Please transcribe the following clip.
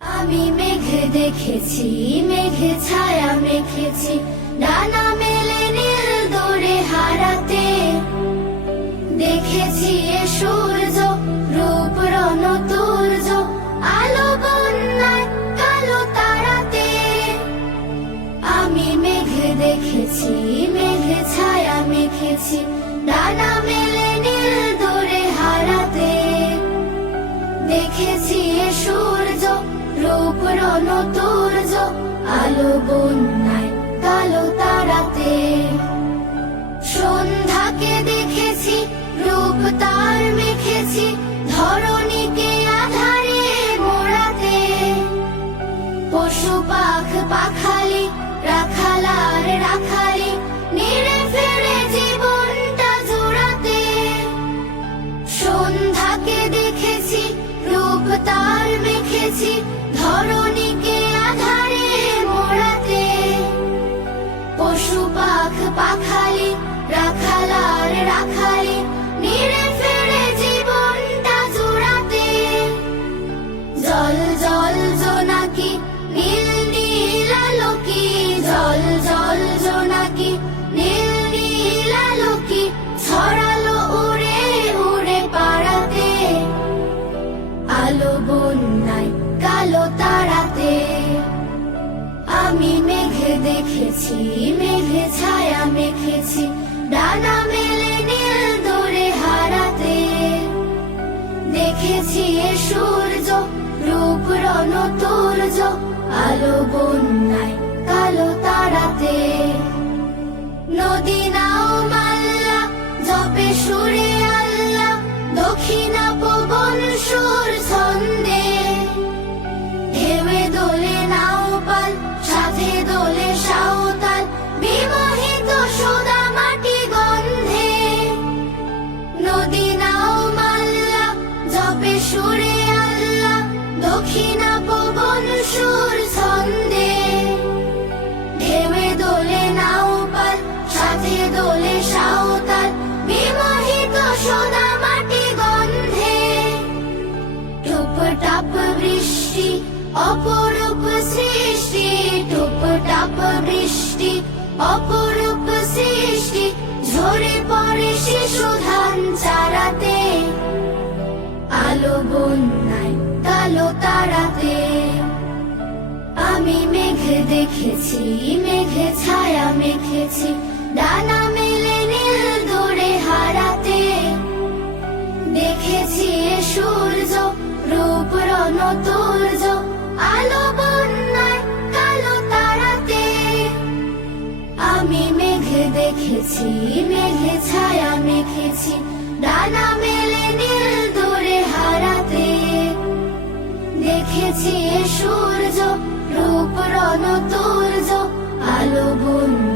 আমি মেঘ দেখেছি, মেঘে ছায়া মেখেছি, ডানা মেলে নীল দূরে হারাতে। দেখেছি এ সূর্য রূপ রণতুর্য, আলো বন্যায় কালো তারাতে। আমি মেঘ দেখেছি, মেঘে ছায়া মেখেছি, ডানা মেলে নীল দূরে হারাতে। দেখেছি এ সূর্য রূপ রণতুর্য, আলো বন্যায় কালো তারাতে। সন্ধ্যাকে দেখেছি রূপ তার মেখেছি, ধরণীকে আধারে মোড়াতে। পশু পাখ পাখালি রাখালার রাখালি, নিরে ফেরে জীবনটা জোড়াতে। সন্ধ্যাকে দেখেছি রূপ তার মেখেছি, ধরণীকে আধারে মোড়াতে। পশু পাখ পাখালি রাখালার রাখালি, নিরে ফেরে জীবনটা জোড়াতে। জল জল জোনাকি নীল নীল আলোকি, জল জল জোনাকি নীল নীল আলোকি, ছড়ালো উড়ে উড়ে পাড়াতে। আলো বন্যায় কালো তারাতে। আমি মেঘ দেখেছি, মেঘে ছায়া মেখেছি, ডানা মেলে নীল দূরে হারাতে। দেখেছি এ সূর্য রূপ রণতুর্য, আলো বন্যায় কালো তারাতে। নদী নাও মাল্লা জপে সুরে আল্লাহ, দক্ষিণা পবন সুর ছন্দে। ঢেউয়ে দোলে নাও পাল, সাথে দোলে সাঁওতাল, বিমোহিত সুদা মাটি গন্ধে। নদী নাও মাল্লা জপে সুরে আল্লাহ, দক্ষিণা পবন সুর ছন্দে। ঢেউয়ে দোলে নাও পাল, সাথে দোলে সাঁওতাল, বিমোহিত সুদা মাটি গন্ধে। টুপ টাপ বৃষ্টি অপরূপ সৃষ্টি, টুপ টাপ বৃষ্টি অপরূপ সৃষ্টি, ঝরে পড়ে শিশু ধান চারাতে। আলো বন্যায় কালো তারাতে। আমি মেঘ দেখেছি, মেঘে ছায়া মেখেছি, ডানা মেলে নীল দূরে হারাতে। দেখেছি এ সূর্য রূপ রণতুর্য, আলো বন্যায় কালো তারাতে। আমি মেঘ দেখেছি, মেঘে ছায়া মেখেছি, ডানা মেলে নীল দূরে হারাতে। দেখেছি এ সূর্য রূপ রণতুর্য, আলো বন্যায়